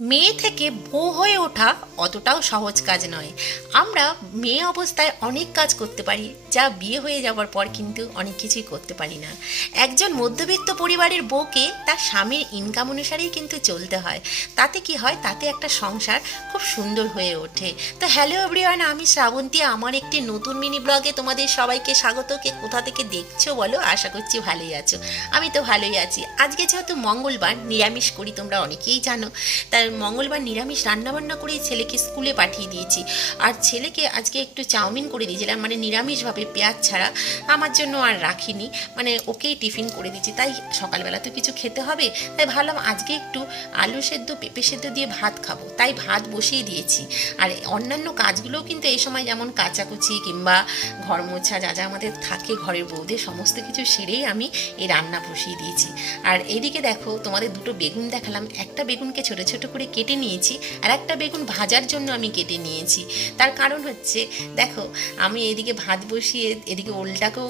মেয়ে থেকে বউ হয়ে ওঠা অতটাও সহজ কাজ নয়। আমরা মেয়ে অবস্থায় অনেক কাজ করতে পারি, যা বিয়ে হয়ে যাওয়ার পর কিন্তু অনেক কিছুই করতে পারি না। একজন মধ্যবিত্ত পরিবারের বউকে তার স্বামীর ইনকাম অনুসারেই কিন্তু চলতে হয়। তাতে কি হয়? তাতে একটা সংসার খুব সুন্দর হয়ে ওঠে। তো হ্যালো এভরিওয়ান আমি শ্রাবন্তী। আমার একটি নতুন মিনি ব্লগে তোমাদের সবাইকে স্বাগত। কে কোথা থেকে দেখছ বলো? আশা করছি ভালোই আছো। আমি তো ভালোই আছি। আজকে যেহেতু মঙ্গলবার, নিরামিষ করি তোমরা অনেকেই জানো। তার মঙ্গলবার নিরামিষ রান্নাবান্না করে ছেলেকে স্কুলে পাঠিয়ে দিয়েছি। আর ছেলেকে আজকে একটু চাউমিন করে দিয়েছিলাম মানে নিরামিষভাবে পেঁয়াজ ছাড়া। আমার জন্য আর রাখিনি মানে ওকেই টিফিন করে দিয়েছি। তাই সকালবেলা তো কিছু খেতে হবে, তাই ভাবলাম আজকে একটু আলু সেদ্ধ, পেঁপে সেদ্ধ দিয়ে ভাত খাব। তাই ভাত বসিয়ে দিয়েছি। আর অন্যান্য কাজগুলোও কিন্তু এই সময় যেমন কাচাকুচি কিংবা ঘর মোছা যা যা আমাদের থাকে ঘরের বউদের, সমস্ত কিছু সেরেই আমি এই রান্না বসিয়ে দিয়েছি। আর এদিকে দেখো তোমাদের দুটো বেগুন দেখালাম। একটা বেগুনকে ছোট ছোট করে কেটে নিয়েছি আর একটা বেগুন ভাজার জন্য আমি কেটে নিয়েছি। তার কারণ হচ্ছে, দেখো, আমি এদিকে ভাত বসিয়ে এদিকে ওলটাকেও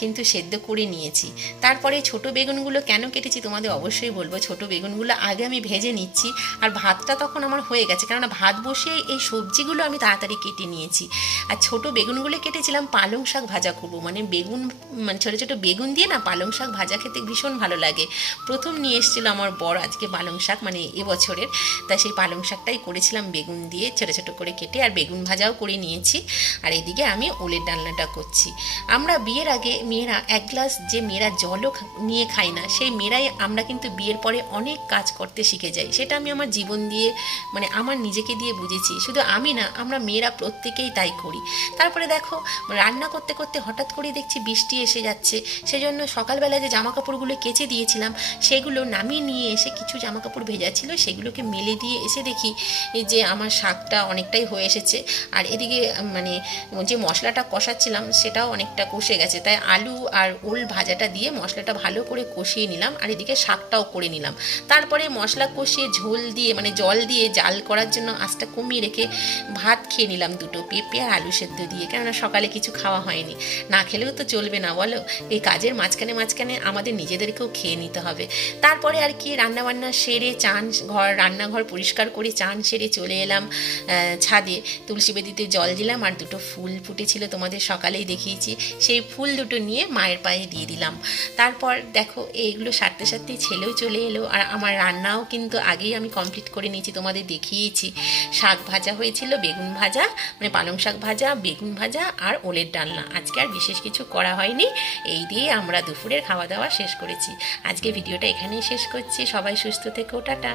কিন্তু সেদ্ধ করে নিয়েছি। তারপরে ছোট বেগুনগুলো কেন কেটেছি তোমাদের অবশ্যই বলব। ছোট বেগুনগুলো আগে আমি ভেজে নিচ্ছি আর ভাতটা তখন আমার হয়ে গেছে। কেননা ভাত বসিয়ে এই সবজিগুলো আমি তাড়াতাড়ি কেটে নিয়েছি। আর ছোট বেগুনগুলো কেটেছিলাম পালং শাক ভাজা করব। মানে বেগুন মানে ছোটো ছোটো বেগুন দিয়ে না পালং শাক ভাজা খেতে ভীষণ ভালো লাগে। প্রথম নিয়ে এসেছিল আমার বড় আজকে পালং শাক মানে এবছরের তাই সেই পালং শাকটাই করেছিলাম বেগুন দিয়ে ছোটো ছোটো করে কেটে আর বেগুন ভাজাও করে নিয়েছি। আর এদিকে আমি ওলের ডালনাটা করছি। আমরা বিয়ের আগে মেয়েরা এক গ্লাস যে মেয়েরা জলও নিয়ে খাই না, সেই মেয়েরাই আমরা কিন্তু বিয়ের পরে অনেক কাজ করতে শিখে যাই। সেটা আমি আমার জীবন দিয়ে মানে আমার নিজেকে দিয়ে বুঝেছি। শুধু আমি না, আমরা মেয়েরা প্রত্যেকেই তাই করি। তারপরে দেখো, রান্না করতে করতে হঠাৎ করে দেখছি বৃষ্টি এসে যাচ্ছে। সেজন্য সকালবেলা যে জামা কাপড়গুলো কেচে দিয়েছিলাম, সেগুলো নামিয়ে নিয়ে এসে কিছু জামা কাপড় ভেজা ছিল, সেগুলোকে মেলে দিয়ে এসে দেখি যে আমার শাকটা অনেকটাই হয়ে এসেছে। আর এদিকে মানে যে মশলাটা কষাচ্ছিলাম সেটাও অনেকটা কষে গেছে। তাই আলু আর ওল ভাজাটা দিয়ে মশলাটা ভালো করে কষিয়ে নিলাম আর এদিকে শাকটাও করে নিলাম। তারপরে মশলা কষিয়ে ঝোল দিয়ে মানে জল দিয়ে জাল করার জন্য আঁচটা কমিয়ে রেখে ভাত খেয়ে নিলাম দুটো পেঁপে আর আলু সেদ্ধ দিয়ে। কেননা সকালে কিছু খাওয়া হয়নি। না খেলেও তো চলবে না, বলো? এই কাজের মাঝখানে মাঝখানে আমাদের নিজেদেরকেও খেয়ে নিতে হবে। তারপরে আর কি রান্নাবান্না সেরে চান, ঘর রান্নাঘর পরিষ্কার করে চান সেরে চলে এলাম ছাদে। তুলসী বেদিতে জল দিলাম আর দুটো ফুল ফুটেছিল তোমাদের সকালেই দেখিয়েছি। সেই ফুল দুটো নিয়ে মায়ের পায়ে দিয়ে দিলাম। তারপর দেখো, এইগুলো সারতে সারতে ছেলেও চলে এলো আর আমার রান্নাও কিন্তু আগেই আমি কমপ্লিট করে নিয়েছি, তোমাদের দেখিয়েছি। শাক ভাজা হয়েছিল, বেগুন ভাজা মানে পালং শাক ভাজা, বেগুন ভাজা আর ওলের ডালনা। আজকে আর বিশেষ কিছু করা হয়নি। এই দিয়ে আমরা দুপুরের খাওয়া দাওয়া শেষ করেছি। আজকে ভিডিওটা এখানেই শেষ করছি। সবাই সুস্থ থেকো। টাটা।